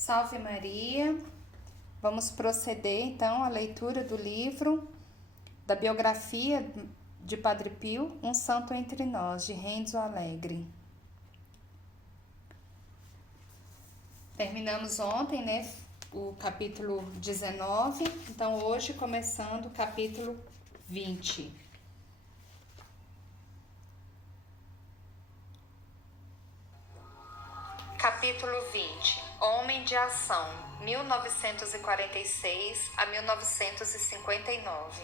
Salve Maria! Vamos proceder então à leitura do livro da biografia de Padre Pio, Um Santo Entre Nós, de Renzo Alegre. Terminamos ontem, o capítulo 19, então hoje começando o capítulo 20. Capítulo 20. Homem de Ação, 1946 a 1959.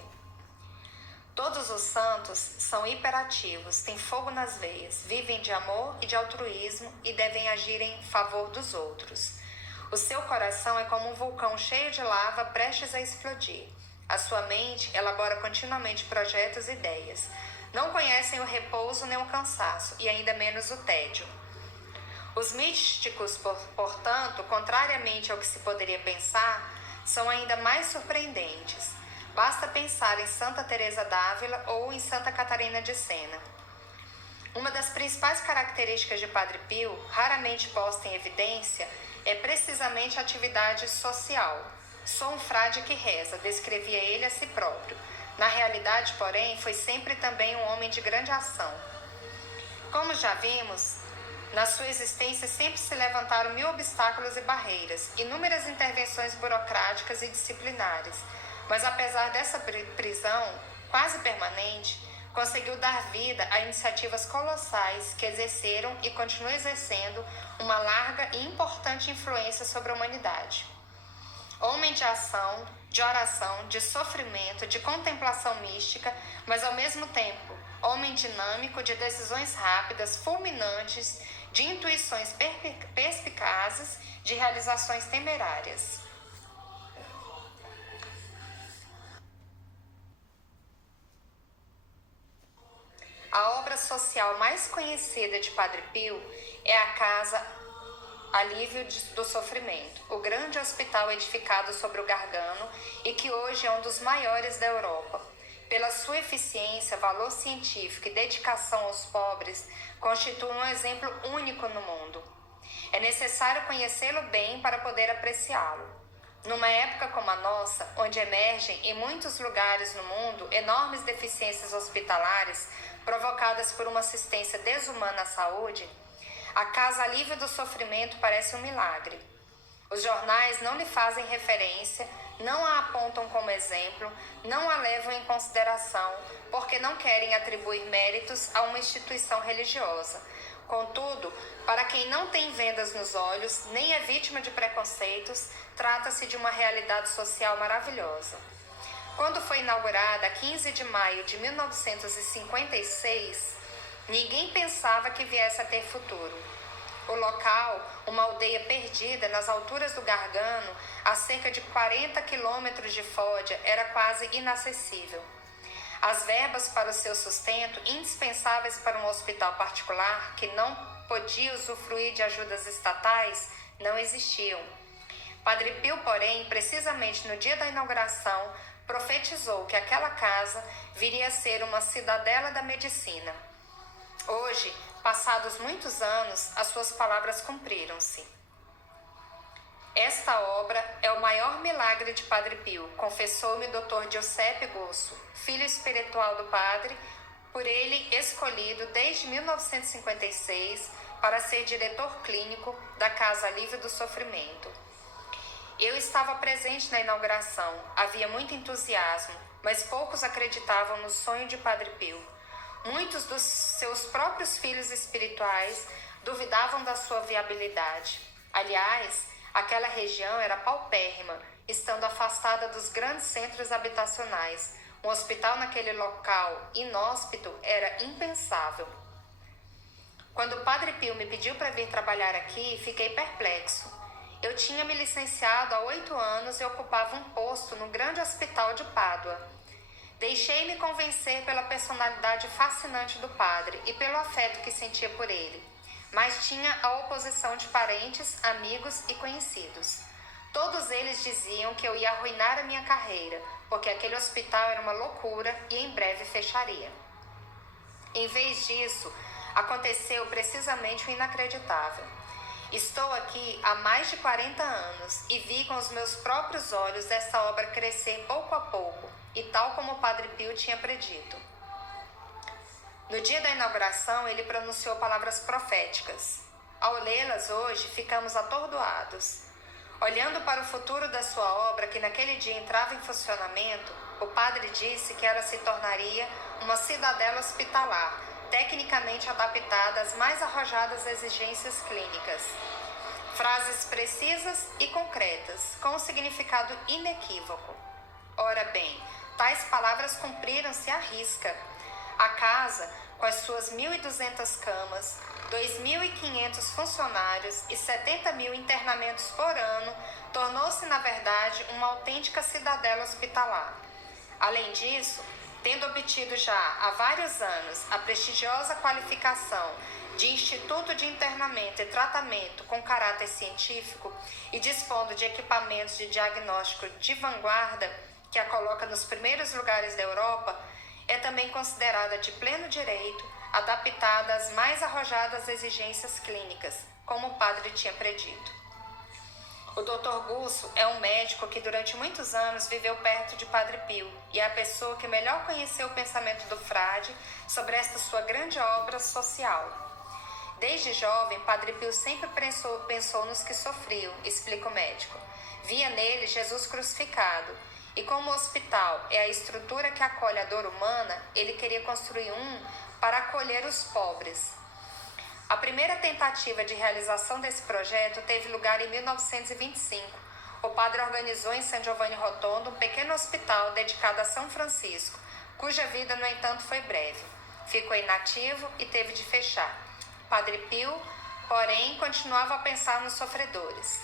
Todos os santos são hiperativos, têm fogo nas veias, vivem de amor e de altruísmo e devem agir em favor dos outros. O seu coração é como um vulcão cheio de lava prestes a explodir. A sua mente elabora continuamente projetos e ideias. Não conhecem o repouso nem o cansaço, e ainda menos o tédio. Os místicos, portanto, contrariamente ao que se poderia pensar, são ainda mais surpreendentes. Basta pensar em Santa Teresa d'Ávila ou em Santa Catarina de Sena. Uma das principais características de Padre Pio, raramente posta em evidência, é precisamente a atividade social. Sou um frade que reza, descrevia ele a si próprio. Na realidade, porém, foi sempre também um homem de grande ação. Como já vimos, na sua existência sempre se levantaram 1000 obstáculos e barreiras, inúmeras intervenções burocráticas e disciplinares, mas apesar dessa prisão quase permanente, conseguiu dar vida a iniciativas colossais que exerceram e continuam exercendo uma larga e importante influência sobre a humanidade. Homem de ação, de oração, de sofrimento, de contemplação mística, mas ao mesmo tempo, homem dinâmico de decisões rápidas, fulminantes, de intuições perspicazes, de realizações temerárias. A obra social mais conhecida de Padre Pio é a Casa Alívio do Sofrimento, o grande hospital edificado sobre o Gargano e que hoje é um dos maiores da Europa. Pela sua eficiência, valor científico e dedicação aos pobres, constitui um exemplo único no mundo. É necessário conhecê-lo bem para poder apreciá-lo. Numa época como a nossa, onde emergem em muitos lugares no mundo enormes deficiências hospitalares provocadas por uma assistência desumana à saúde, a Casa Alívio do Sofrimento parece um milagre. Os jornais não lhe fazem referência, não a apontam como exemplo, não a levam em consideração, porque não querem atribuir méritos a uma instituição religiosa. Contudo, para quem não tem vendas nos olhos, nem é vítima de preconceitos, trata-se de uma realidade social maravilhosa. Quando foi inaugurada, a 15 de maio de 1956, ninguém pensava que viesse a ter futuro. O local, uma aldeia perdida nas alturas do Gargano, a cerca de 40 quilômetros de Fódia, era quase inacessível. As verbas para o seu sustento, indispensáveis para um hospital particular que não podia usufruir de ajudas estatais, não existiam. Padre Pio, porém, precisamente no dia da inauguração, profetizou que aquela casa viria a ser uma cidadela da medicina. Hoje, passados muitos anos, as suas palavras cumpriram-se. Esta obra é o maior milagre de Padre Pio, confessou-me o Dr. Giuseppe Gosso, filho espiritual do padre, por ele escolhido desde 1956 para ser diretor clínico da Casa Alívio do Sofrimento. Eu estava presente na inauguração, havia muito entusiasmo, mas poucos acreditavam no sonho de Padre Pio. Muitos dos seus próprios filhos espirituais duvidavam da sua viabilidade. Aliás, aquela região era paupérrima, estando afastada dos grandes centros habitacionais. Um hospital naquele local inóspito era impensável. Quando o Padre Pio me pediu para vir trabalhar aqui, fiquei perplexo. Eu tinha me licenciado há 8 anos e ocupava um posto no grande hospital de Pádua. Deixei-me convencer pela personalidade fascinante do padre e pelo afeto que sentia por ele, mas tinha a oposição de parentes, amigos e conhecidos. Todos eles diziam que eu ia arruinar a minha carreira, porque aquele hospital era uma loucura e em breve fecharia. Em vez disso, aconteceu precisamente o inacreditável. Estou aqui há mais de 40 anos e vi com os meus próprios olhos essa obra crescer pouco a pouco, e tal como o Padre Pio tinha predito. No dia da inauguração, ele pronunciou palavras proféticas. Ao lê-las hoje, ficamos atordoados. Olhando para o futuro da sua obra, que naquele dia entrava em funcionamento, o padre disse que ela se tornaria uma cidadela hospitalar, tecnicamente adaptada às mais arrojadas exigências clínicas. Frases precisas e concretas, com um significado inequívoco. Ora bem, tais palavras cumpriram-se à risca. A casa, com as suas 1.200 camas, 2.500 funcionários e 70.000 internamentos por ano, tornou-se, na verdade, uma autêntica cidadela hospitalar. Além disso, tendo obtido já há vários anos a prestigiosa qualificação de Instituto de Internamento e Tratamento com caráter científico e dispondo de equipamentos de diagnóstico de vanguarda, que a coloca nos primeiros lugares da Europa, é também considerada de pleno direito, adaptada às mais arrojadas exigências clínicas, como o padre tinha predito. O Dr. Busso é um médico que durante muitos anos viveu perto de Padre Pio e é a pessoa que melhor conheceu o pensamento do frade sobre esta sua grande obra social. Desde jovem, Padre Pio sempre pensou nos que sofriam, explica o médico. Via nele Jesus crucificado. E como o hospital é a estrutura que acolhe a dor humana, ele queria construir um para acolher os pobres. A primeira tentativa de realização desse projeto teve lugar em 1925. O padre organizou em San Giovanni Rotondo um pequeno hospital dedicado a São Francisco, cuja vida, no entanto, foi breve. Ficou inativo e teve de fechar. Padre Pio, porém, continuava a pensar nos sofredores.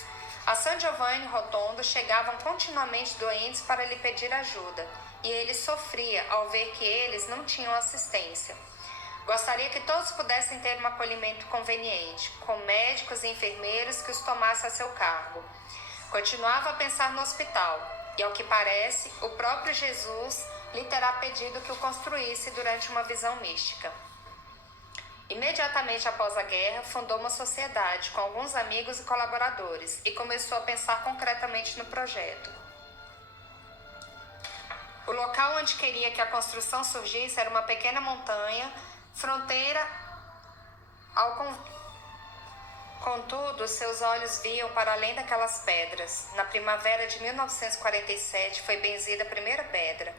A San Giovanni Rotondo chegavam continuamente doentes para lhe pedir ajuda, e ele sofria ao ver que eles não tinham assistência. Gostaria que todos pudessem ter um acolhimento conveniente, com médicos e enfermeiros que os tomassem a seu cargo. Continuava a pensar no hospital, e ao que parece, o próprio Jesus lhe terá pedido que o construísse durante uma visão mística. Imediatamente após a guerra, fundou uma sociedade com alguns amigos e colaboradores e começou a pensar concretamente no projeto. O local onde queria que a construção surgisse era uma pequena montanha, fronteira Contudo, seus olhos viam para além daquelas pedras. Na primavera de 1947 foi benzida a primeira pedra.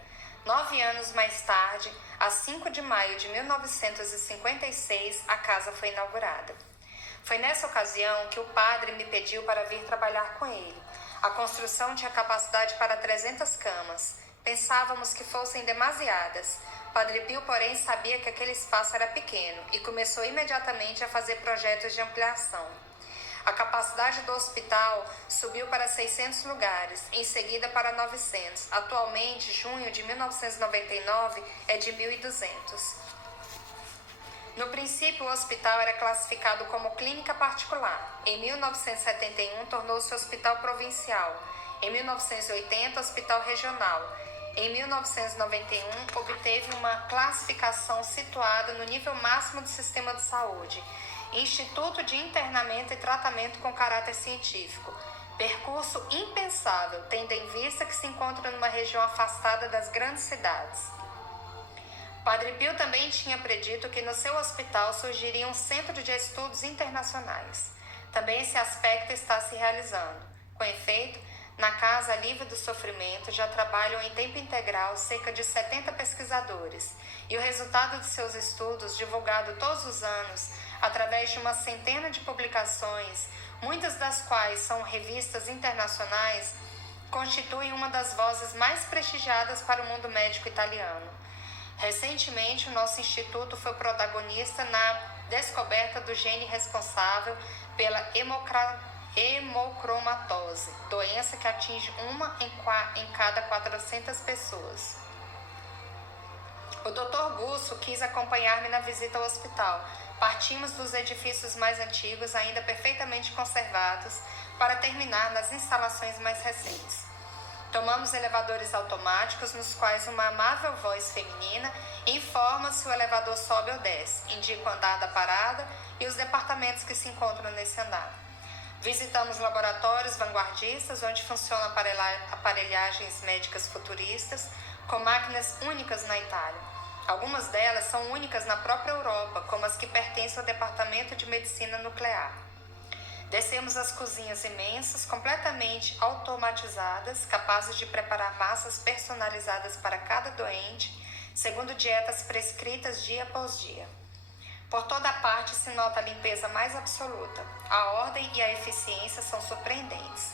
9 anos mais tarde, a 5 de maio de 1956, a casa foi inaugurada. Foi nessa ocasião que o padre me pediu para vir trabalhar com ele. A construção tinha capacidade para 300 camas. Pensávamos que fossem demasiadas. Padre Pio, porém, sabia que aquele espaço era pequeno e começou imediatamente a fazer projetos de ampliação. A capacidade do hospital subiu para 600 lugares, em seguida para 900. Atualmente, junho de 1999, é de 1.200. No princípio, o hospital era classificado como clínica particular. Em 1971, tornou-se hospital provincial. Em 1980, hospital regional. Em 1991, obteve uma classificação situada no nível máximo do sistema de saúde, Instituto de Internamento e Tratamento com caráter científico. Percurso impensável, tendo em vista que se encontra numa região afastada das grandes cidades. Padre Pio também tinha predito que no seu hospital surgiria um centro de estudos internacionais. Também esse aspecto está se realizando. Com efeito, na Casa Livre do Sofrimento já trabalham em tempo integral cerca de 70 pesquisadores, e o resultado de seus estudos, divulgado todos os anos, através de uma centena de publicações, muitas das quais são revistas internacionais, constituem uma das vozes mais prestigiadas para o mundo médico italiano. Recentemente, o nosso instituto foi protagonista na descoberta do gene responsável pela hemocromatose, doença que atinge uma em cada 400 pessoas. O Dr. Busso quis acompanhar-me na visita ao hospital. Partimos dos edifícios mais antigos, ainda perfeitamente conservados, para terminar nas instalações mais recentes. Tomamos elevadores automáticos, nos quais uma amável voz feminina informa se o elevador sobe ou desce, indica o andar da parada e os departamentos que se encontram nesse andar. Visitamos laboratórios vanguardistas onde funcionam aparelhagens médicas futuristas com máquinas únicas na Itália. Algumas delas são únicas na própria Europa, como as que pertencem ao Departamento de Medicina Nuclear. Descemos as cozinhas imensas, completamente automatizadas, capazes de preparar massas personalizadas para cada doente, segundo dietas prescritas dia após dia. Por toda parte se nota a limpeza mais absoluta. A ordem e a eficiência são surpreendentes.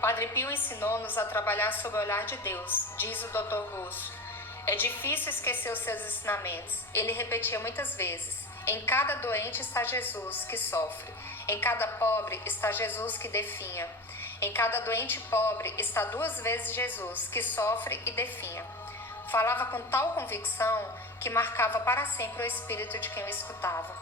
Padre Pio ensinou-nos a trabalhar sob o olhar de Deus, diz o Dr. Russo. É difícil esquecer os seus ensinamentos. Ele repetia muitas vezes: em cada doente está Jesus, que sofre. Em cada pobre está Jesus, que definha. Em cada doente pobre está 2 vezes Jesus, que sofre e definha. Falava com tal convicção que marcava para sempre o espírito de quem o escutava.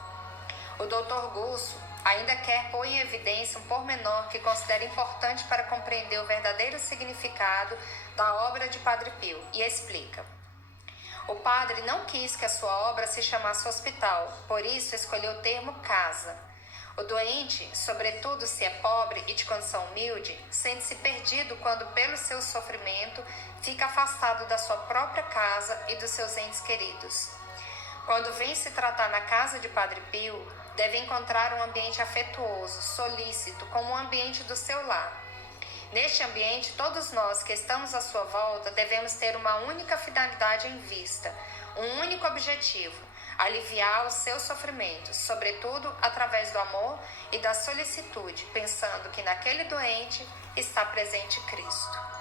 O Dr. Gusso ainda quer pôr em evidência um pormenor que considera importante para compreender o verdadeiro significado da obra de Padre Pio, e explica. O padre não quis que a sua obra se chamasse hospital, por isso escolheu o termo casa. O doente, sobretudo se é pobre e de condição humilde, sente-se perdido quando, pelo seu sofrimento, fica afastado da sua própria casa e dos seus entes queridos. Quando vem se tratar na casa de Padre Pio, deve encontrar um ambiente afetuoso, solícito, como o ambiente do seu lar. Neste ambiente, todos nós que estamos à sua volta devemos ter uma única finalidade em vista, um único objetivo: aliviar os seus sofrimentos, sobretudo através do amor e da solicitude, pensando que naquele doente está presente Cristo.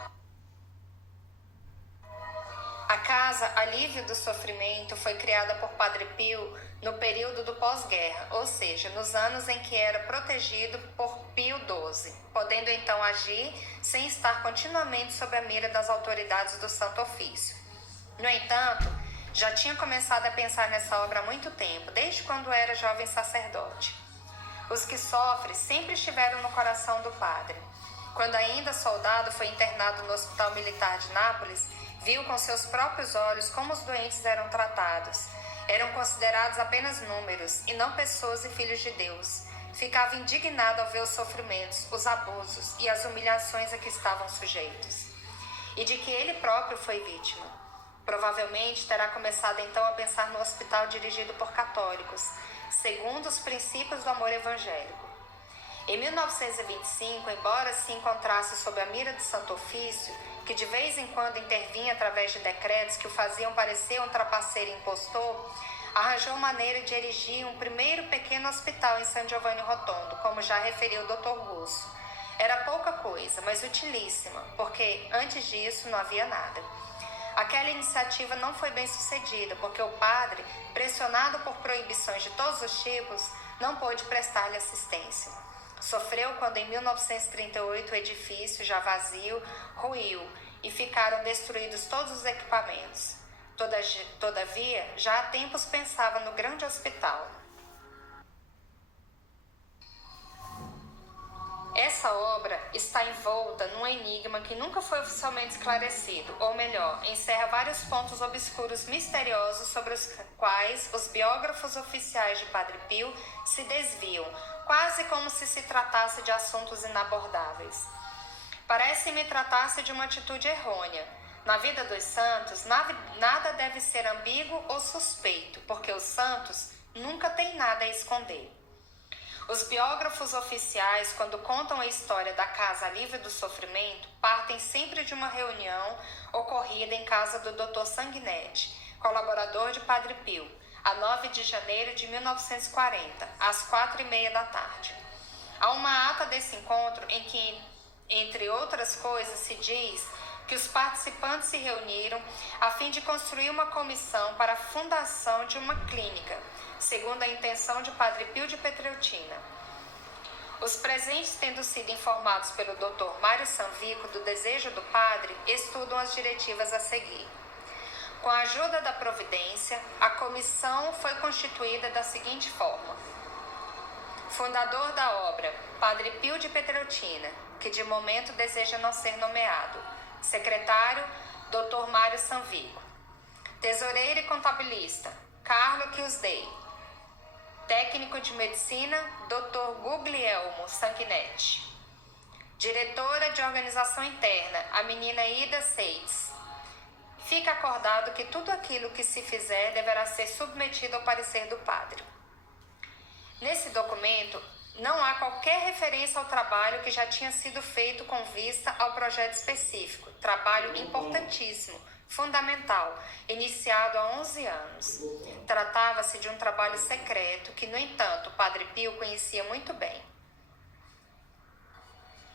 A Casa Alívio do Sofrimento foi criada por Padre Pio no período do pós-guerra, ou seja, nos anos em que era protegido por Pio XII, podendo então agir sem estar continuamente sob a mira das autoridades do Santo Ofício. No entanto, já tinha começado a pensar nessa obra há muito tempo, desde quando era jovem sacerdote. Os que sofrem sempre estiveram no coração do padre. Quando ainda soldado, foi internado no Hospital Militar de Nápoles, viu com seus próprios olhos como os doentes eram tratados. Eram considerados apenas números e não pessoas e filhos de Deus. Ficava indignado ao ver os sofrimentos, os abusos e as humilhações a que estavam sujeitos. E de que ele próprio foi vítima. Provavelmente terá começado então a pensar no hospital dirigido por católicos, segundo os princípios do amor evangélico. Em 1925, embora se encontrasse sob a mira do Santo Ofício, que de vez em quando intervinha através de decretos que o faziam parecer um trapaceiro e impostor, arranjou maneira de erigir um primeiro pequeno hospital em San Giovanni Rotondo, como já referiu o Dr. Gusso. Era pouca coisa, mas utilíssima, porque antes disso não havia nada. Aquela iniciativa não foi bem sucedida, porque o padre, pressionado por proibições de todos os tipos, não pôde prestar-lhe assistência. Sofreu quando em 1938 o edifício, já vazio, ruiu e ficaram destruídos todos os equipamentos. Todavia, já há tempos pensava no grande hospital. Essa obra está envolta num enigma que nunca foi oficialmente esclarecido, ou melhor, encerra vários pontos obscuros misteriosos sobre os quais os biógrafos oficiais de Padre Pio se desviam, quase como se tratasse de assuntos inabordáveis. Parece-me tratar-se de uma atitude errônea. Na vida dos santos, nada deve ser ambíguo ou suspeito, porque os santos nunca têm nada a esconder. Os biógrafos oficiais, quando contam a história da Casa Alívio do Sofrimento, partem sempre de uma reunião ocorrida em casa do Dr. Sanguinetti, colaborador de Padre Pio, a 9 de janeiro de 1940, às 4h30 da tarde. Há uma ata desse encontro em que, entre outras coisas, se diz que os participantes se reuniram a fim de construir uma comissão para a fundação de uma clínica, segundo a intenção de Padre Pio de Petreutina. Os presentes, tendo sido informados pelo Dr. Mário Sanvico do desejo do padre, estudam as diretivas a seguir. Com a ajuda da providência, a comissão foi constituída da seguinte forma: fundador da obra, Padre Pio de Petreutina, que de momento deseja não ser nomeado. Secretário, Dr. Mário Sanvico. Tesoureiro e contabilista, Carlo Chiusdei. Técnico de Medicina, Dr. Guglielmo Sanguinetti. Diretora de Organização Interna, a menina Ida Seitz. Fica acordado que tudo aquilo que se fizer deverá ser submetido ao parecer do padre. Nesse documento, não há qualquer referência ao trabalho que já tinha sido feito com vista ao projeto específico, trabalho importantíssimo, fundamental, iniciado há 11 anos. Tratava-se de um trabalho secreto que, no entanto, o Padre Pio conhecia muito bem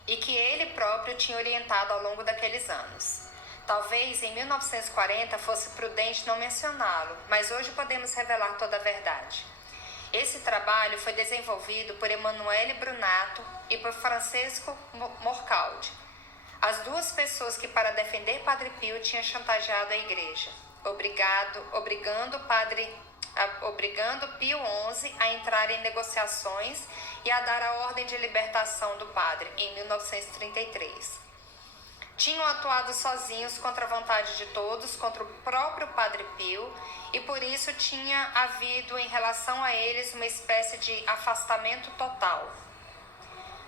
e que ele próprio tinha orientado ao longo daqueles anos. Talvez em 1940 fosse prudente não mencioná-lo, mas hoje podemos revelar toda a verdade. Esse trabalho foi desenvolvido por Emanuele Brunato e por Francesco Morcaldi, as duas pessoas que, para defender Padre Pio, tinham chantageado a igreja, obrigando Pio XI a entrar em negociações e a dar a ordem de libertação do padre em 1933. Tinham atuado sozinhos contra a vontade de todos, contra o próprio Padre Pio, e por isso tinha havido em relação a eles uma espécie de afastamento total.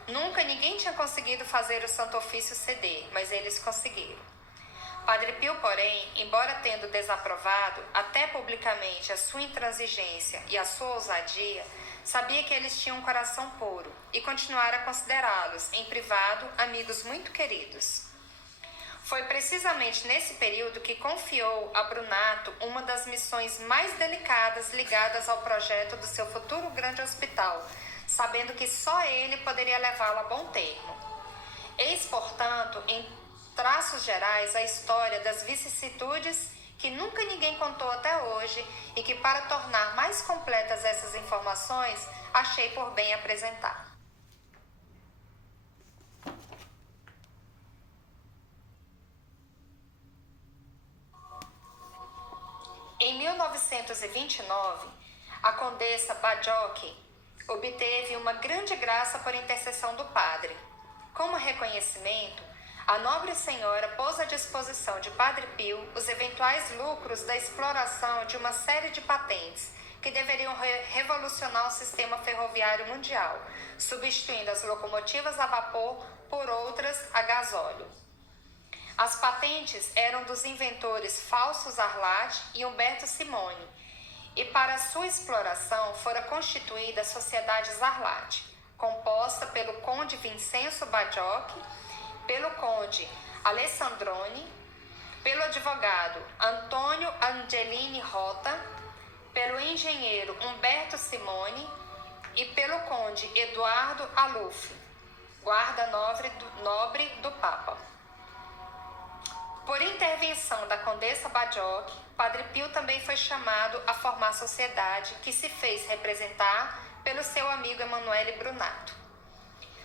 Nunca ninguém tinha conseguido fazer o Santo Ofício ceder, mas eles conseguiram. Padre Pio, porém, embora tendo desaprovado, até publicamente, a sua intransigência e a sua ousadia, sabia que eles tinham um coração puro e continuara a considerá-los, em privado, amigos muito queridos. Foi precisamente nesse período que confiou a Brunato uma das missões mais delicadas ligadas ao projeto do seu futuro grande hospital, sabendo que só ele poderia levá-lo a bom termo. Eis, portanto, em traços gerais, a história das vicissitudes que nunca ninguém contou até hoje e que, para tornar mais completas essas informações, achei por bem apresentar. Em 1929, a condessa Bajocchi obteve uma grande graça por intercessão do padre. Como reconhecimento, a nobre senhora pôs à disposição de Padre Pio os eventuais lucros da exploração de uma série de patentes que deveriam revolucionar o sistema ferroviário mundial, substituindo as locomotivas a vapor por outras a gasóleo. As patentes eram dos inventores Fausto Zarlati e Umberto Simoni, e para sua exploração fora constituída a Sociedade Zarlati, composta pelo conde Vincenzo Bajocchi, pelo conde Alessandroni, pelo advogado Antônio Angelini Rota, pelo engenheiro Umberto Simoni e pelo conde Eduardo Aluffi, guarda nobre do Papa. Por intervenção da condessa Bajocchi, Padre Pio também foi chamado a formar sociedade, que se fez representar pelo seu amigo Emanuele Brunato.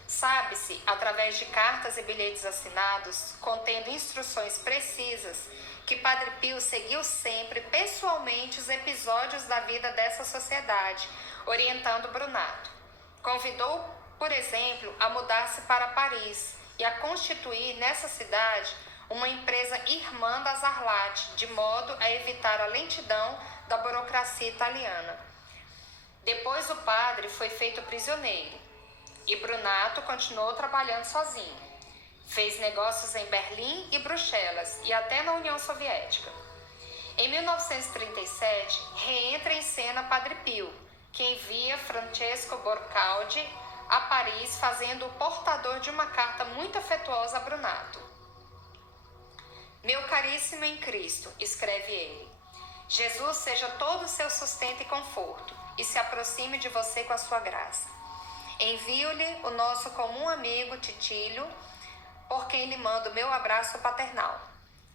Sabe-se, através de cartas e bilhetes assinados, contendo instruções precisas, que Padre Pio seguiu sempre pessoalmente os episódios da vida dessa sociedade, orientando Brunato. Convidou, por exemplo, a mudar-se para Paris e a constituir nessa cidade uma empresa irmã da Zarlati, de modo a evitar a lentidão da burocracia italiana. Depois o padre foi feito prisioneiro e Brunato continuou trabalhando sozinho. Fez negócios em Berlim e Bruxelas e até na União Soviética. Em 1937, reentra em cena Padre Pio, que envia Francesco Borcaldi a Paris, fazendo o portador de uma carta muito afetuosa a Brunato. Meu caríssimo em Cristo, escreve ele, Jesus seja todo o seu sustento e conforto e se aproxime de você com a sua graça. Envio-lhe o nosso comum amigo Titílio, por quem lhe mando meu abraço paternal.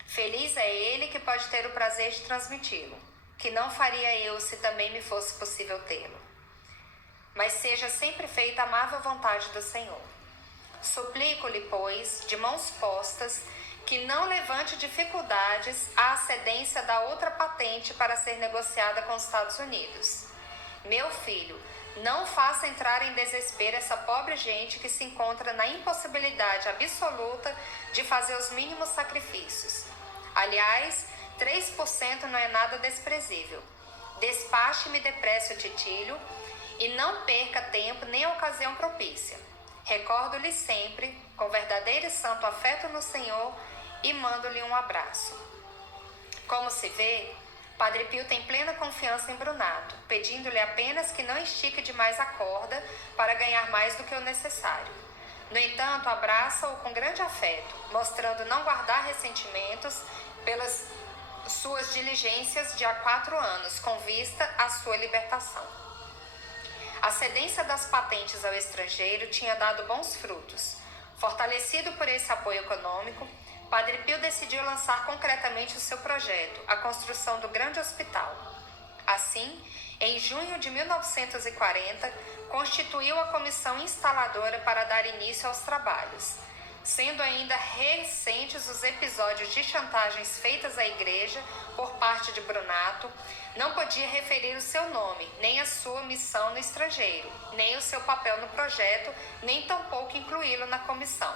Feliz é ele que pode ter o prazer de transmiti-lo, que não faria eu se também me fosse possível tê-lo. Mas seja sempre feita a amável vontade do Senhor. Suplico-lhe, pois, de mãos postas, que não levante dificuldades à cedência da outra patente para ser negociada com os Estados Unidos. Meu filho, não faça entrar em desespero essa pobre gente que se encontra na impossibilidade absoluta de fazer os mínimos sacrifícios. Aliás, 3% não é nada desprezível. Despache-me depressa o Titílio e não perca tempo nem ocasião propícia. Recordo-lhe sempre, com verdadeiro e santo afeto no Senhor, e mando-lhe um abraço. Como se vê, Padre Pio tem plena confiança em Brunato, pedindo-lhe apenas que não estique demais a corda para ganhar mais do que o necessário. No entanto, abraça-o com grande afeto, mostrando não guardar ressentimentos pelas suas diligências de há 4 anos, com vista à sua libertação. A cedência das patentes ao estrangeiro tinha dado bons frutos. Fortalecido por esse apoio econômico, Padre Pio decidiu lançar concretamente o seu projeto, a construção do grande hospital. Assim, em junho de 1940, constituiu a comissão instaladora para dar início aos trabalhos. Sendo ainda recentes os episódios de chantagens feitas à igreja por parte de Brunato, não podia referir o seu nome, nem a sua missão no estrangeiro, nem o seu papel no projeto, nem tampouco incluí-lo na comissão.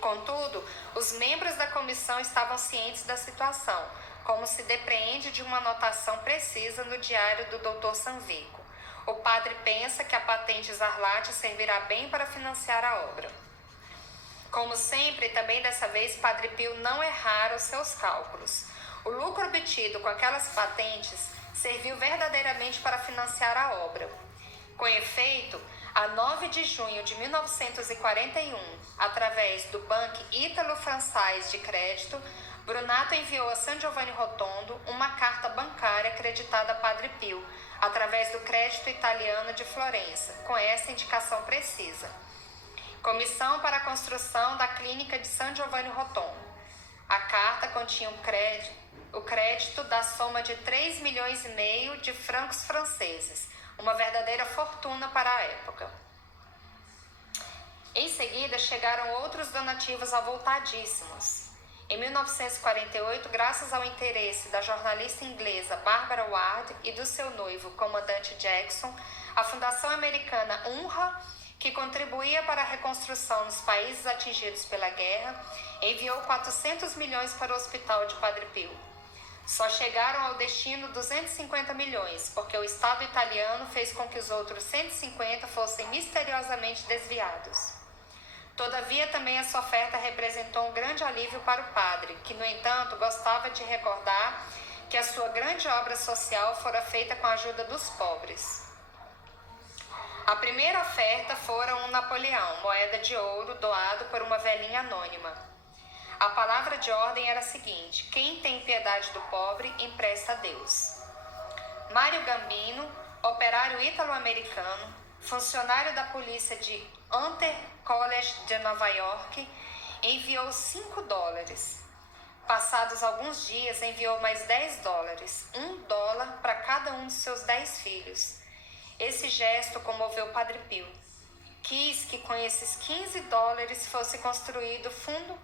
Contudo, os membros da comissão estavam cientes da situação, como se depreende de uma anotação precisa no diário do Dr. Sanvico. O padre pensa que a patente Zarlate servirá bem para financiar a obra. Como sempre, também dessa vez, Padre Pio não errara os seus cálculos. O lucro obtido com aquelas patentes serviu verdadeiramente para financiar a obra. Com efeito, a 9 de junho de 1941, através do Banco Ítalo-Francês de Crédito, Brunato enviou a San Giovanni Rotondo uma carta bancária acreditada a Padre Pio, através do Crédito Italiano de Florença, com essa indicação precisa: Comissão para a construção da Clínica de San Giovanni Rotondo. A carta continha o crédito da soma de 3,5 milhões de francos franceses, uma verdadeira fortuna para a época. Em seguida, chegaram outros donativos avultadíssimos. Em 1948, graças ao interesse da jornalista inglesa Barbara Ward e do seu noivo, comandante Jackson, a Fundação Americana UNRWA, que contribuía para a reconstrução nos países atingidos pela guerra, enviou 400 milhões para o Hospital de Padre Pio. Só chegaram ao destino 250 milhões, porque o Estado italiano fez com que os outros 150 fossem misteriosamente desviados. Todavia, também essa oferta representou um grande alívio para o padre, que, no entanto, gostava de recordar que a sua grande obra social fora feita com a ajuda dos pobres. A primeira oferta fora um Napoleão, moeda de ouro, doado por uma velhinha anônima. A palavra de ordem era a seguinte: quem tem piedade do pobre, empresta a Deus. Mário Gambino, operário ítalo-americano, funcionário da polícia de Hunter College de Nova York, enviou $5. Passados alguns dias, enviou mais $10, $1 para cada um de seus 10 filhos. Esse gesto comoveu Padre Pio. Quis que com esses $15 fosse construído o Fundo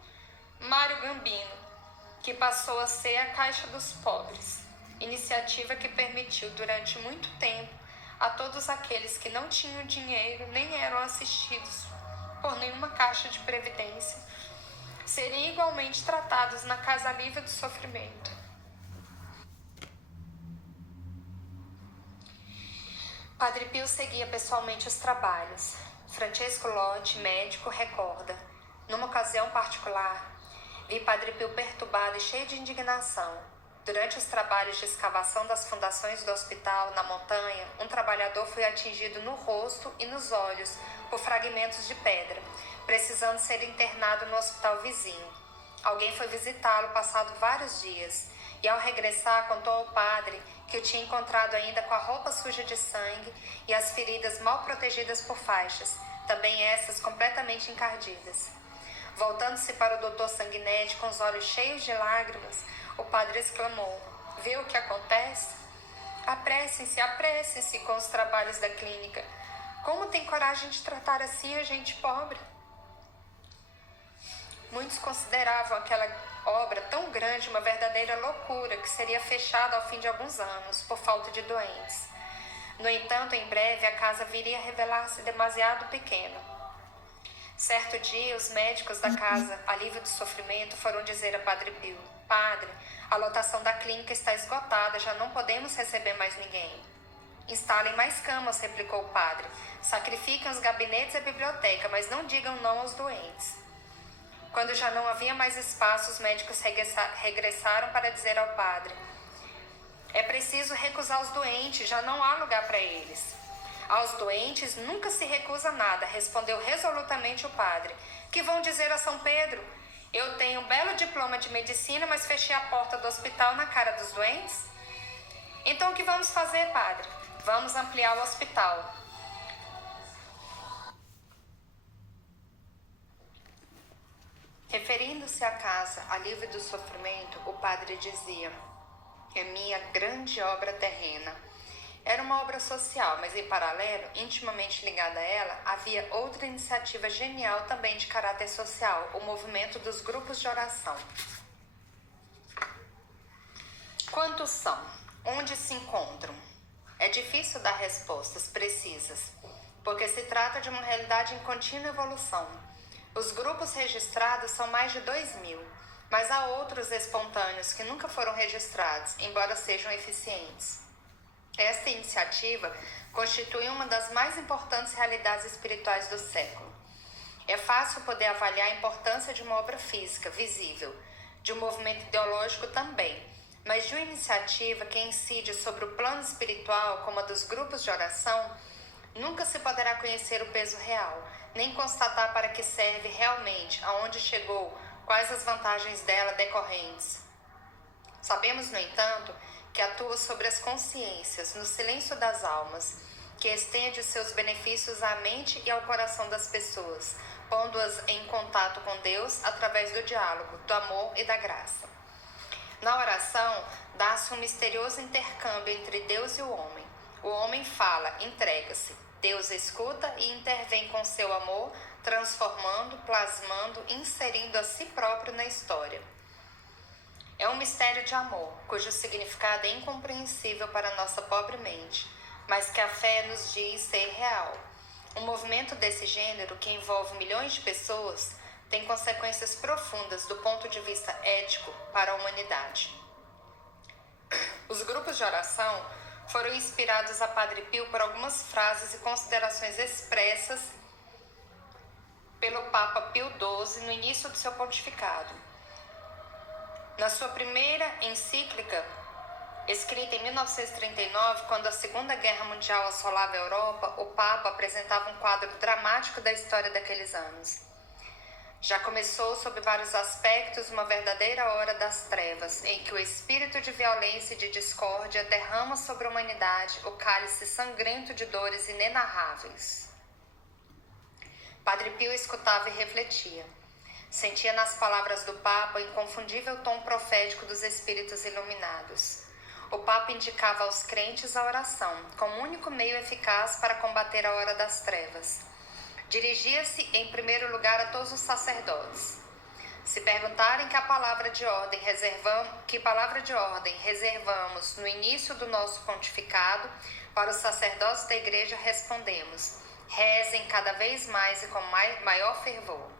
Mário Gambino, que passou a ser a Caixa dos Pobres, iniciativa que permitiu durante muito tempo a todos aqueles que não tinham dinheiro nem eram assistidos por nenhuma caixa de previdência serem igualmente tratados na Casa Livre do Sofrimento. Padre Pio seguia pessoalmente os trabalhos. Francesco Lotti, médico, recorda: numa ocasião particular, vi Padre Pio perturbado e cheio de indignação. Durante os trabalhos de escavação das fundações do hospital na montanha, um trabalhador foi atingido no rosto e nos olhos por fragmentos de pedra, precisando ser internado no hospital vizinho. Alguém foi visitá-lo passado vários dias e, ao regressar, contou ao padre que o tinha encontrado ainda com a roupa suja de sangue e as feridas mal protegidas por faixas, também essas completamente encardidas. Voltando-se para o Dr. Sanguinetti com os olhos cheios de lágrimas, o padre exclamou: vê o que acontece? Apressem-se com os trabalhos da clínica. Como tem coragem de tratar assim a gente pobre? Muitos consideravam aquela obra tão grande uma verdadeira loucura que seria fechada ao fim de alguns anos, por falta de doentes. No entanto, em breve a casa viria a revelar-se demasiado pequena. Certo dia, os médicos da Casa Alívio do Sofrimento foram dizer a Padre Pio: Padre, a lotação da clínica está esgotada, já não podemos receber mais ninguém. Instalem mais camas, replicou o padre. Sacrifiquem os gabinetes e a biblioteca, mas não digam não aos doentes. Quando já não havia mais espaço, os médicos regressaram para dizer ao padre: é preciso recusar os doentes, já não há lugar para eles. Aos doentes nunca se recusa nada, respondeu resolutamente o padre. Que vão dizer a São Pedro? Eu tenho um belo diploma de medicina, mas fechei a porta do hospital na cara dos doentes? Então o que vamos fazer, padre? Vamos ampliar o hospital. Referindo-se à casa, alívio do sofrimento, o padre dizia: é minha grande obra terrena. Era uma obra social, mas em paralelo, intimamente ligada a ela, havia outra iniciativa genial também de caráter social, o movimento dos grupos de oração. Quantos são? Onde se encontram? É difícil dar respostas precisas, porque se trata de uma realidade em contínua evolução. Os grupos registrados são mais de 2.000, mas há outros espontâneos que nunca foram registrados, embora sejam eficientes. Esta iniciativa constitui uma das mais importantes realidades espirituais do século. É fácil poder avaliar a importância de uma obra física, visível, de um movimento ideológico também, mas de uma iniciativa que incide sobre o plano espiritual, como a dos grupos de oração, nunca se poderá conhecer o peso real, nem constatar para que serve realmente, aonde chegou, quais as vantagens dela decorrentes. Sabemos, no entanto, que atua sobre as consciências, no silêncio das almas, que estende os seus benefícios à mente e ao coração das pessoas, pondo-as em contato com Deus através do diálogo, do amor e da graça. Na oração, dá-se um misterioso intercâmbio entre Deus e o homem. O homem fala, entrega-se. Deus escuta e intervém com seu amor, transformando, plasmando, inserindo a si próprio na história. É um mistério de amor, cujo significado é incompreensível para nossa pobre mente, mas que a fé nos diz ser real. Um movimento desse gênero, que envolve milhões de pessoas, tem consequências profundas do ponto de vista ético para a humanidade. Os grupos de oração foram inspirados a Padre Pio por algumas frases e considerações expressas pelo Papa Pio XII no início do seu pontificado. Na sua primeira encíclica, escrita em 1939, quando a Segunda Guerra Mundial assolava a Europa, o Papa apresentava um quadro dramático da história daqueles anos. Já começou, sob vários aspectos, uma verdadeira hora das trevas, em que o espírito de violência e de discórdia derrama sobre a humanidade o cálice sangrento de dores inenarráveis. Padre Pio escutava e refletia. Sentia nas palavras do Papa o inconfundível tom profético dos espíritos iluminados. O Papa indicava aos crentes a oração, como único meio eficaz para combater a hora das trevas. Dirigia-se, em primeiro lugar, a todos os sacerdotes. Se perguntarem que palavra de ordem reservamos no início do nosso pontificado, para os sacerdotes da Igreja respondemos: rezem cada vez mais e com maior fervor.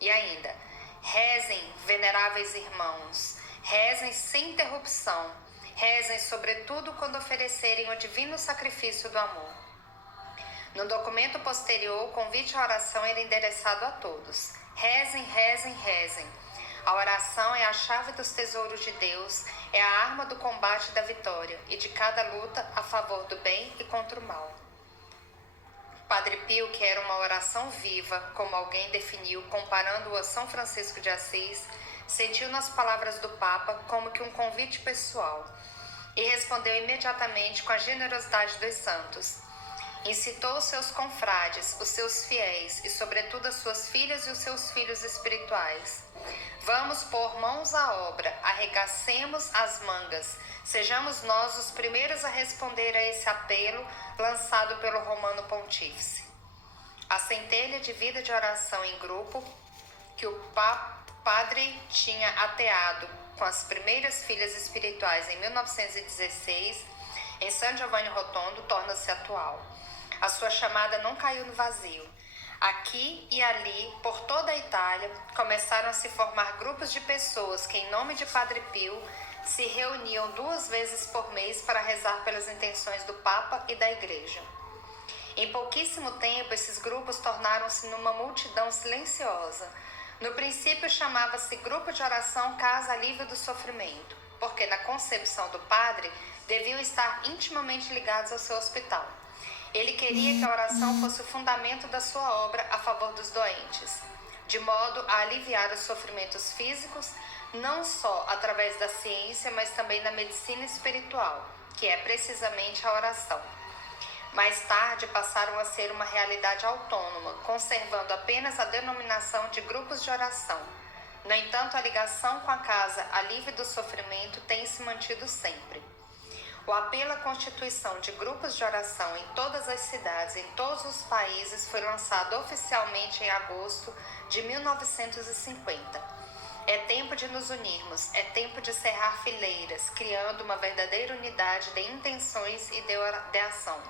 E ainda, rezem, veneráveis irmãos, rezem sem interrupção, rezem sobretudo quando oferecerem o divino sacrifício do amor. No documento posterior, o convite à oração era endereçado a todos. Rezem, rezem, rezem. A oração é a chave dos tesouros de Deus, é a arma do combate e da vitória, e de cada luta a favor do bem e contra o mal. Padre Pio, que era uma oração viva, como alguém definiu, comparando-o a São Francisco de Assis, sentiu nas palavras do Papa como que um convite pessoal e respondeu imediatamente com a generosidade dos santos. Incitou os seus confrades, os seus fiéis e, sobretudo, as suas filhas e os seus filhos espirituais. Vamos pôr mãos à obra, arregacemos as mangas, sejamos nós os primeiros a responder a esse apelo lançado pelo Romano Pontífice. A centelha de vida de oração em grupo que o padre tinha ateado com as primeiras filhas espirituais em 1916, em San Giovanni Rotondo, torna-se atual. A sua chamada não caiu no vazio. Aqui e ali, por toda a Itália, começaram a se formar grupos de pessoas que, em nome de Padre Pio, se reuniam 2 vezes por mês para rezar pelas intenções do Papa e da Igreja. Em pouquíssimo tempo, esses grupos tornaram-se numa multidão silenciosa. No princípio, chamava-se Grupo de Oração Casa Alívio do Sofrimento, porque na concepção do padre deviam estar intimamente ligados ao seu hospital. Ele queria que a oração fosse o fundamento da sua obra a favor dos doentes, de modo a aliviar os sofrimentos físicos, não só através da ciência, mas também da medicina espiritual, que é precisamente a oração. Mais tarde passaram a ser uma realidade autônoma, conservando apenas a denominação de grupos de oração. No entanto, a ligação com a Casa Alívio do Sofrimento tem se mantido sempre. O apelo à constituição de grupos de oração em todas as cidades, em todos os países, foi lançado oficialmente em agosto de 1950. É tempo de nos unirmos, é tempo de cerrar fileiras, criando uma verdadeira unidade de intenções e de ação.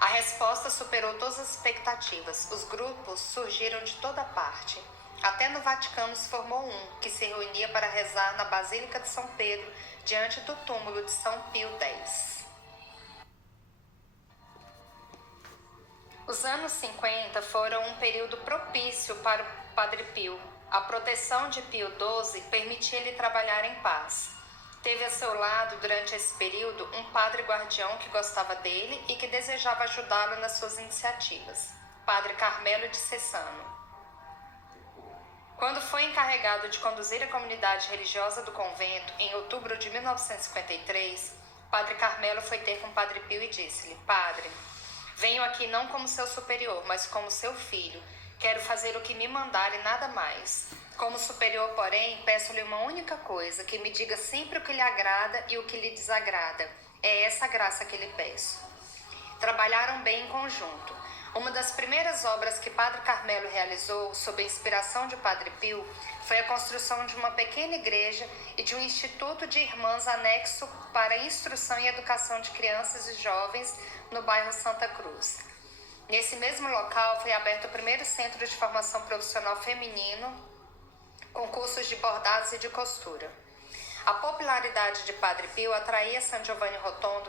A resposta superou todas as expectativas. Os grupos surgiram de toda parte. Até no Vaticano se formou um, que se reunia para rezar na Basílica de São Pedro, diante do túmulo de São Pio X. Os anos 50 foram um período propício para o Padre Pio. A proteção de Pio XII permitia-lhe trabalhar em paz. Teve a seu lado, durante esse período, um padre guardião que gostava dele e que desejava ajudá-lo nas suas iniciativas, Padre Carmelo de Cessano. Quando foi encarregado de conduzir a comunidade religiosa do convento, em outubro de 1953, Padre Carmelo foi ter com Padre Pio e disse-lhe: Padre, venho aqui não como seu superior, mas como seu filho. Quero fazer o que me mandar e nada mais. Como superior, porém, peço-lhe uma única coisa, que me diga sempre o que lhe agrada e o que lhe desagrada. É essa graça que lhe peço. Trabalharam bem em conjunto. Uma das primeiras obras que Padre Carmelo realizou, sob a inspiração de Padre Pio, foi a construção de uma pequena igreja e de um instituto de irmãs anexo para a instrução e educação de crianças e jovens no bairro Santa Cruz. Nesse mesmo local foi aberto o primeiro centro de formação profissional feminino, com cursos de bordados e de costura. A popularidade de Padre Pio atraía San Giovanni Rotondo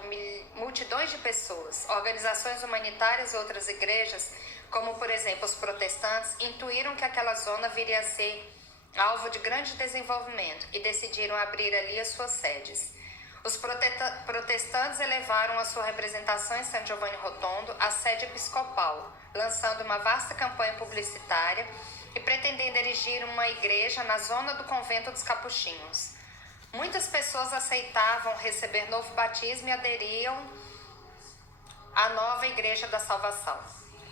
multidões de pessoas. Organizações humanitárias e outras igrejas, como por exemplo os protestantes, intuíram que aquela zona viria a ser alvo de grande desenvolvimento e decidiram abrir ali as suas sedes. Os protestantes elevaram a sua representação em San Giovanni Rotondo à sede episcopal, lançando uma vasta campanha publicitária e pretendendo erigir uma igreja na zona do convento dos Capuchinhos. Muitas pessoas aceitavam receber novo batismo e aderiam à nova Igreja da Salvação.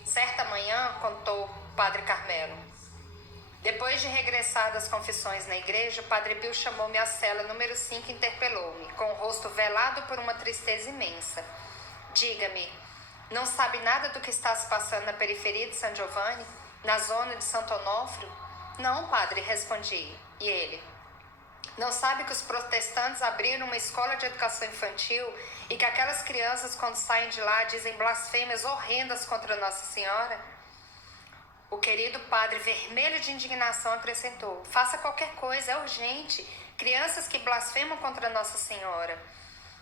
Certa manhã, contou Padre Carmelo, depois de regressar das confissões na igreja, o Padre Pio chamou-me à cela número 5 e interpelou-me, com o rosto velado por uma tristeza imensa. Diga-me, não sabe nada do que está se passando na periferia de San Giovanni, na zona de Santo Onofrio? Não, padre, respondi. E ele? Não sabe que os protestantes abriram uma escola de educação infantil e que aquelas crianças, quando saem de lá, dizem blasfêmias horrendas contra Nossa Senhora? O querido padre, vermelho de indignação, acrescentou: faça qualquer coisa, é urgente. Crianças que blasfemam contra Nossa Senhora.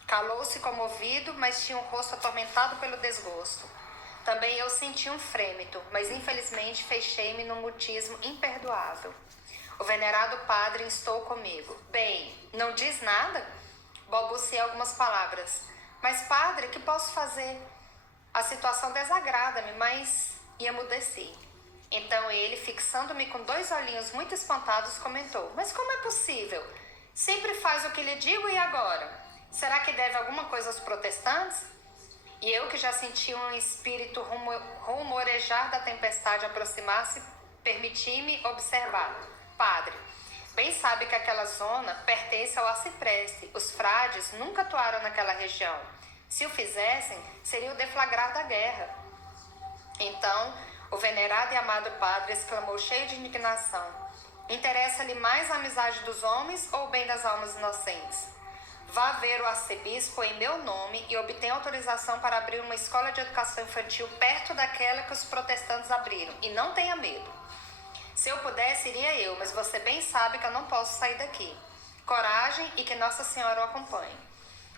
Calou-se comovido, mas tinha o rosto atormentado pelo desgosto. Também eu senti um frêmito, mas infelizmente fechei-me num mutismo imperdoável. O venerado padre instou comigo. Bem, não diz nada? Balbuciei algumas palavras. Mas, padre, que posso fazer? A situação desagrada-me, mas... E emudeci. Então ele, fixando-me com 2 olhinhos muito espantados, comentou: mas como é possível? Sempre faz o que lhe digo e agora? Será que deve alguma coisa aos protestantes? E eu, que já sentia um espírito rumorejar da tempestade aproximar-se, permiti-me observar. Padre, bem sabe que aquela zona pertence ao arcipreste. Os frades nunca atuaram naquela região. Se o fizessem, seria o deflagrar da guerra. Então, o venerado e amado padre exclamou cheio de indignação: interessa-lhe mais a amizade dos homens ou o bem das almas inocentes? Vá ver o arcebispo em meu nome e obtenha autorização para abrir uma escola de educação infantil perto daquela que os protestantes abriram. E não tenha medo. Se eu pudesse, iria eu, mas você bem sabe que eu não posso sair daqui. Coragem e que Nossa Senhora o acompanhe.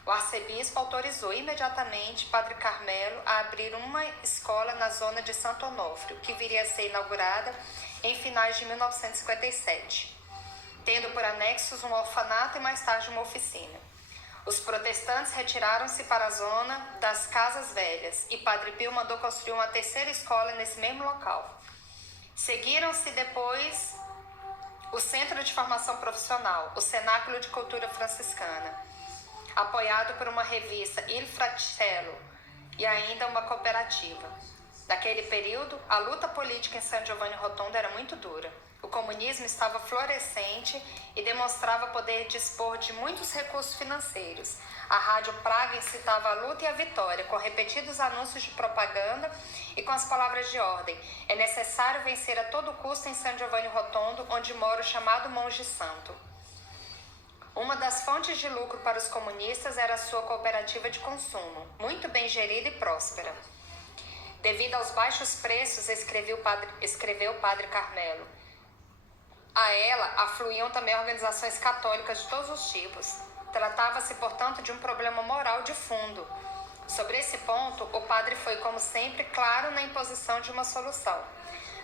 O arcebispo autorizou imediatamente Padre Carmelo a abrir uma escola na zona de Santo Onofre, que viria a ser inaugurada em finais de 1957, tendo por anexos um orfanato e mais tarde uma oficina. Os protestantes retiraram-se para a zona das Casas Velhas e Padre Pio mandou construir uma terceira escola nesse mesmo local. Seguiram-se depois o Centro de Formação Profissional, o Cenáculo de Cultura Franciscana, apoiado por uma revista Il Fratello e ainda uma cooperativa. Naquele período, a luta política em San Giovanni Rotondo era muito dura. O comunismo estava florescente e demonstrava poder dispor de muitos recursos financeiros. A Rádio Praga incitava a luta e a vitória, com repetidos anúncios de propaganda e com as palavras de ordem: é necessário vencer a todo custo em San Giovanni Rotondo, onde mora o chamado monge santo. Uma das fontes de lucro para os comunistas era a sua cooperativa de consumo, muito bem gerida e próspera. Devido aos baixos preços, escreveu o padre Carmelo, a ela afluíam também organizações católicas de todos os tipos. Tratava-se, portanto, de um problema moral de fundo. Sobre esse ponto, o padre foi, como sempre, claro na imposição de uma solução.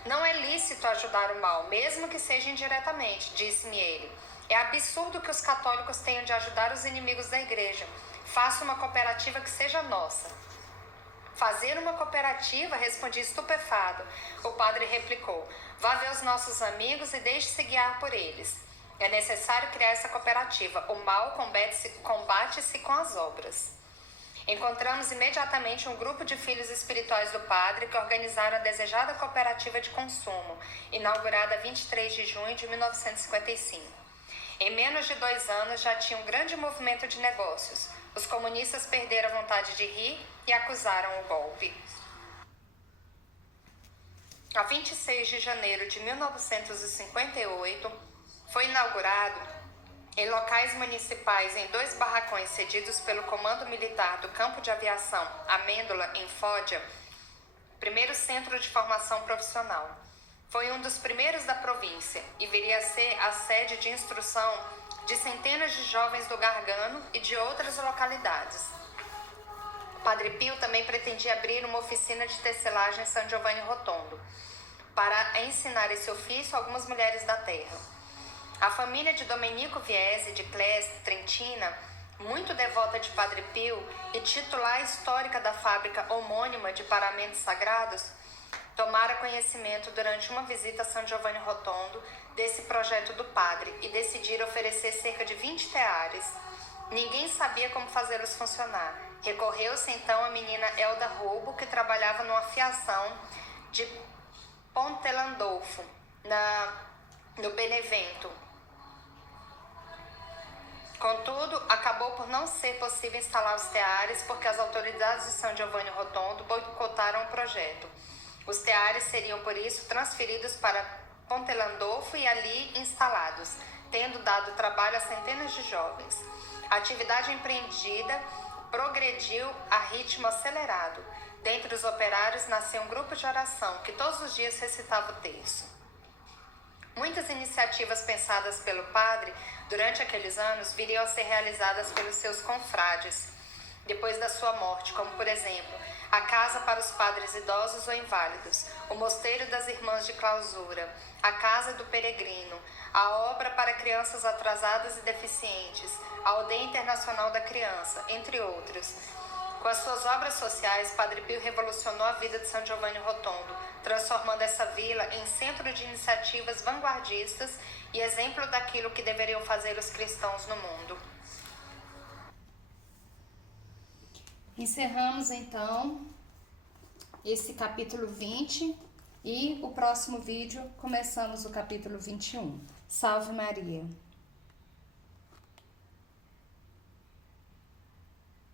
Não é lícito ajudar o mal, mesmo que seja indiretamente, disse-me ele. É absurdo que os católicos tenham de ajudar os inimigos da igreja. Faça uma cooperativa que seja nossa. Fazer uma cooperativa? Respondi estupefado. O padre replicou: vá ver os nossos amigos e deixe-se guiar por eles. É necessário criar essa cooperativa. O mal combate-se com as obras. Encontramos imediatamente um grupo de filhos espirituais do padre que organizaram a desejada cooperativa de consumo, inaugurada 23 de junho de 1955. Em menos de 2 anos já tinha um grande movimento de negócios. Os comunistas perderam a vontade de rir e acusaram o golpe. A 26 de janeiro de 1958, foi inaugurado em locais municipais em 2 barracões cedidos pelo Comando Militar do Campo de Aviação Amêndola, em Foggia, primeiro centro de formação profissional. Foi um dos primeiros da província e viria a ser a sede de instrução de centenas de jovens do Gargano e de outras localidades. Padre Pio também pretendia abrir uma oficina de tecelagem em San Giovanni Rotondo, para ensinar esse ofício a algumas mulheres da terra. A família de Domenico Viesi de Cles, Trentina, muito devota de Padre Pio e titular histórica da fábrica homônima de paramentos sagrados, tomara conhecimento durante uma visita a San Giovanni Rotondo desse projeto do padre e decidiram oferecer cerca de 20 teares. Ninguém sabia como fazê-los funcionar. Recorreu-se então à menina Elda Roubo, que trabalhava numa fiação de Ponte Landolfo, no Benevento. Contudo, acabou por não ser possível instalar os teares porque as autoridades de San Giovanni Rotondo boicotaram o projeto. Os teares seriam, por isso, transferidos para Ponte Landolfo e ali instalados, tendo dado trabalho a centenas de jovens. A atividade empreendida progrediu a ritmo acelerado. Dentre os operários nasceu um grupo de oração que todos os dias recitava o terço. Muitas iniciativas pensadas pelo padre durante aqueles anos viriam a ser realizadas pelos seus confrades depois da sua morte, como, por exemplo, a casa para os padres idosos ou inválidos, o mosteiro das Irmãs de Clausura, a casa do peregrino, a obra para crianças atrasadas e deficientes, a aldeia internacional da criança, entre outros. Com as suas obras sociais, Padre Pio revolucionou a vida de San Giovanni Rotondo, transformando essa vila em centro de iniciativas vanguardistas e exemplo daquilo que deveriam fazer os cristãos no mundo. Encerramos então esse capítulo 20 e o próximo vídeo começamos o capítulo 21. Salve Maria!